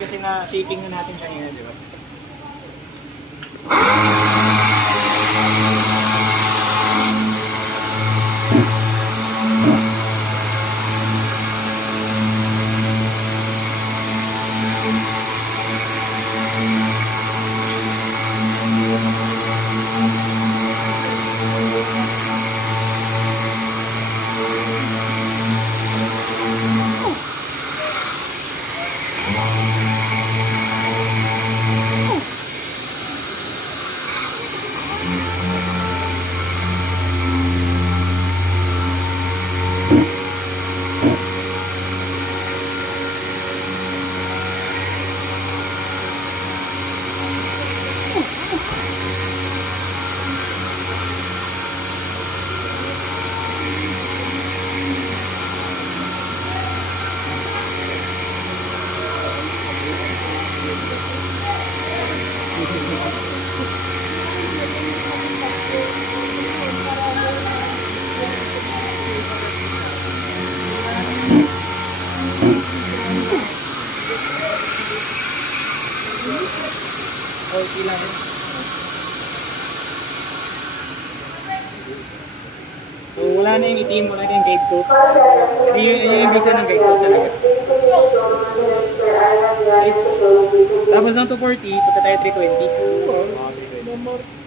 Kasi na shaping na natin kanina, di ba? Okay lang. So wala na yung itim, wala na yung guide coat. Yung ibisa ng guide coat talaga. Tapos ng 240, punta tayo 320.